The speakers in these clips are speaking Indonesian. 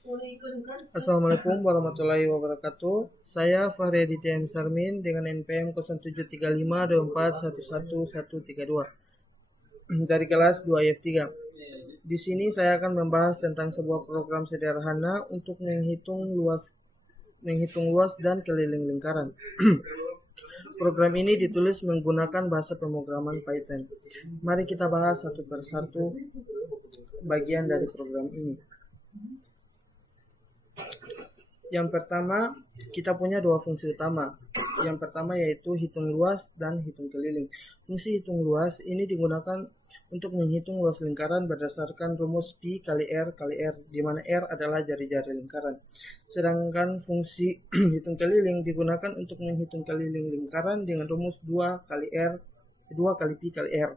Assalamualaikum warahmatullahi wabarakatuh. Saya Fahri Aditya M. Sarmin dengan NPM 073524111132 dari kelas 2F3. Di sini saya akan membahas tentang sebuah program sederhana untuk menghitung luas dan keliling lingkaran. Program ini ditulis menggunakan bahasa pemrograman Python. Mari kita bahas satu persatu bagian dari program ini. Yang pertama, kita punya dua fungsi utama. Yang pertama yaitu hitung luas dan hitung keliling. Fungsi hitung luas ini digunakan untuk menghitung luas lingkaran berdasarkan rumus Pi kali R kali R, di mana R adalah jari-jari lingkaran. Sedangkan fungsi hitung keliling digunakan untuk menghitung keliling lingkaran dengan rumus 2 kali Pi kali R.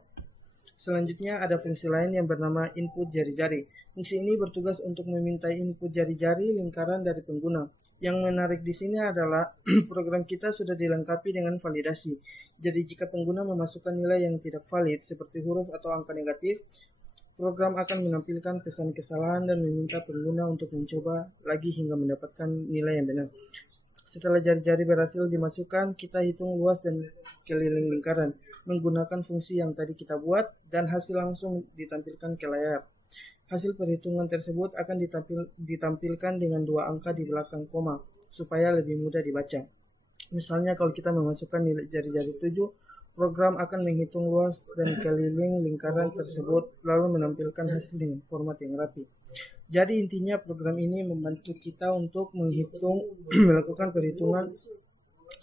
Selanjutnya ada fungsi lain yang bernama input jari-jari. Fungsi ini bertugas untuk meminta input jari-jari lingkaran dari pengguna. Yang menarik di sini adalah program kita sudah dilengkapi dengan validasi. Jadi jika pengguna memasukkan nilai yang tidak valid seperti huruf atau angka negatif, program akan menampilkan pesan kesalahan dan meminta pengguna untuk mencoba lagi hingga mendapatkan nilai yang benar. Setelah jari-jari berhasil dimasukkan, kita hitung luas dan keliling lingkaran menggunakan fungsi yang tadi kita buat dan hasil langsung ditampilkan ke layar. Hasil perhitungan tersebut akan ditampilkan dengan dua angka di belakang koma supaya lebih mudah dibaca. Misalnya kalau kita memasukkan nilai jari-jari 7, program akan menghitung luas dan keliling lingkaran tersebut lalu menampilkan hasil dengan format yang rapi. Jadi intinya program ini membantu kita untuk melakukan perhitungan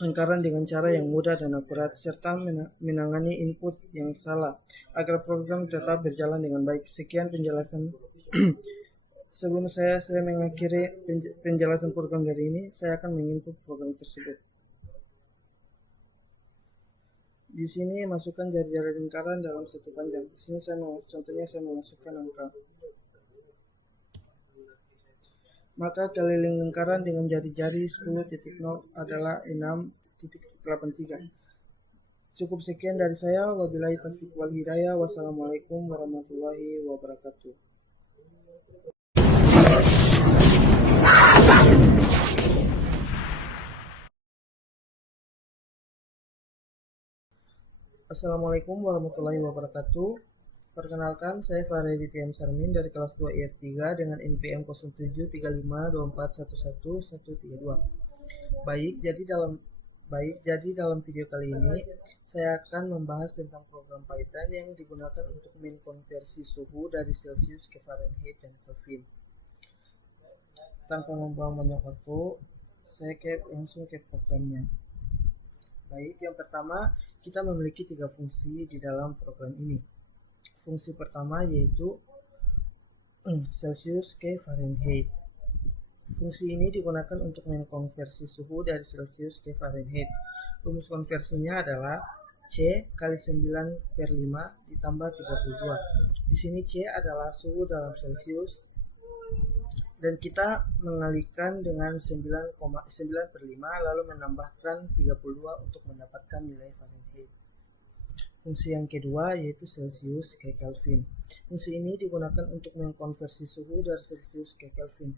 lingkaran dengan cara yang mudah dan akurat serta menangani input yang salah agar program tetap berjalan dengan baik. Sekian penjelasan. Sebelum saya mengakhiri penjelasan program dari ini, saya akan menginput program tersebut. Di sini masukkan jari-jari lingkaran dalam satu panjang. Di sini saya memasukkan angka. Maka keliling lingkaran dengan jari-jari 10.0 adalah 6.83. Cukup sekian dari saya. Wabillahi taufiq wal hidayah. Wassalamualaikum warahmatullahi wabarakatuh. Assalamualaikum warahmatullahi wabarakatuh. Perkenalkan, saya Fahri Aditya M. Sarmin dari kelas 2 IF3 dengan NPM 073524111132. Baik, jadi dalam video kali ini saya akan membahas tentang program Python yang digunakan untuk mengkonversi suhu dari Celsius ke Fahrenheit dan Kelvin. Tanpa membuang banyak waktu, saya langsung ke programnya. Baik, yang pertama kita memiliki 3 fungsi di dalam program ini. Fungsi pertama yaitu Celsius ke Fahrenheit. Fungsi ini digunakan untuk mengkonversi suhu dari Celsius ke Fahrenheit. Rumus konversinya adalah C kali 9/5 ditambah 32. Di sini C adalah suhu dalam Celsius dan kita mengalihkan dengan 9,9/5 lalu menambahkan 32 untuk mendapatkan nilai Fahrenheit. Fungsi yang kedua yaitu Celsius ke Kelvin. Fungsi ini digunakan untuk mengkonversi suhu dari Celsius ke Kelvin.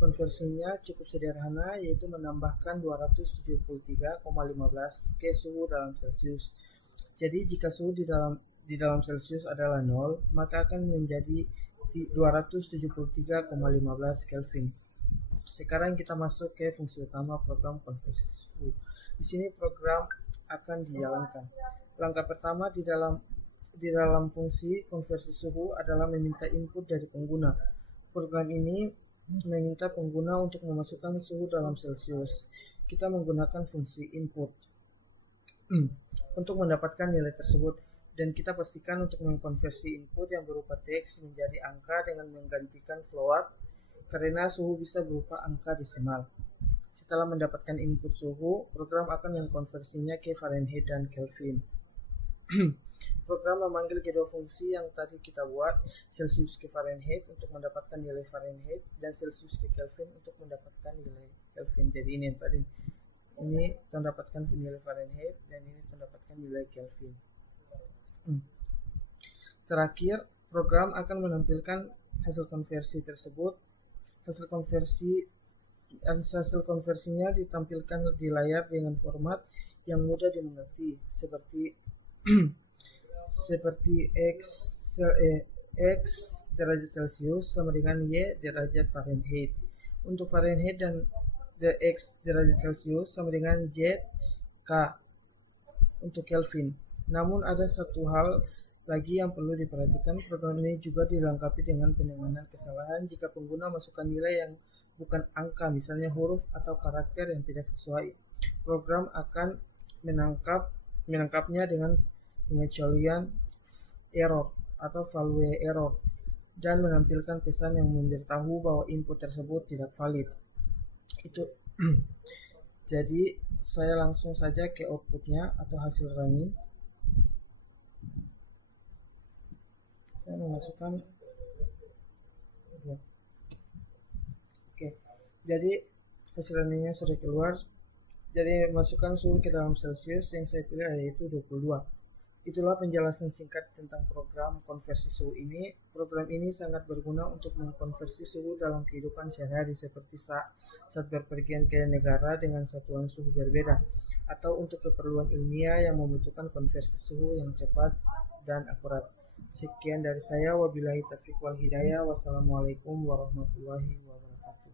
Konversinya cukup sederhana yaitu menambahkan 273,15 ke suhu dalam Celsius. Jadi jika suhu di dalam Celsius adalah 0, maka akan menjadi 273,15 Kelvin. Sekarang kita masuk ke fungsi utama program konversi suhu. Di sini program akan dijalankan. Langkah pertama di dalam fungsi konversi suhu adalah meminta input dari pengguna. Program ini meminta pengguna untuk memasukkan suhu dalam Celsius. Kita menggunakan fungsi input untuk mendapatkan nilai tersebut, dan kita pastikan untuk mengkonversi input yang berupa teks menjadi angka dengan menggantikan float karena suhu bisa berupa angka desimal. Setelah mendapatkan input suhu, program akan mengkonversinya ke Fahrenheit dan Kelvin. Program memanggil kedua fungsi yang tadi kita buat, Celsius ke Fahrenheit untuk mendapatkan nilai Fahrenheit dan Celsius ke Kelvin untuk mendapatkan nilai Kelvin. Jadi ini yang tadi, ini mendapatkan nilai Fahrenheit dan ini mendapatkan nilai Kelvin. Terakhir, program akan menampilkan hasil konversi tersebut Hasil konversinya ditampilkan di layar dengan format yang mudah dimengerti seperti X derajat Celcius sama dengan Y derajat Fahrenheit. Untuk Fahrenheit dan X derajat Celcius sama dengan Z K untuk Kelvin. Namun ada satu hal lagi yang perlu diperhatikan, program ini juga dilengkapi dengan penanganan kesalahan jika pengguna masukkan nilai yang bukan angka, misalnya huruf atau karakter yang tidak sesuai. Program akan menangkapnya dengan pengecualian error atau value error dan menampilkan pesan yang memberitahu bahwa input tersebut tidak valid. Itu jadi saya langsung saja ke outputnya atau hasil running. Saya memasukkan oke. Jadi hasil runningnya sudah keluar. Jadi masukkan suhu ke dalam Celsius, yang saya pilih yaitu 22. Itulah penjelasan singkat tentang program konversi suhu ini. Program ini sangat berguna untuk mengkonversi suhu dalam kehidupan sehari-hari seperti saat berpergian ke negara dengan satuan suhu berbeda, atau untuk keperluan ilmiah yang membutuhkan konversi suhu yang cepat dan akurat. Sekian dari saya, wabillahi taufiq wal hidayah. Wassalamualaikum warahmatullahi wabarakatuh.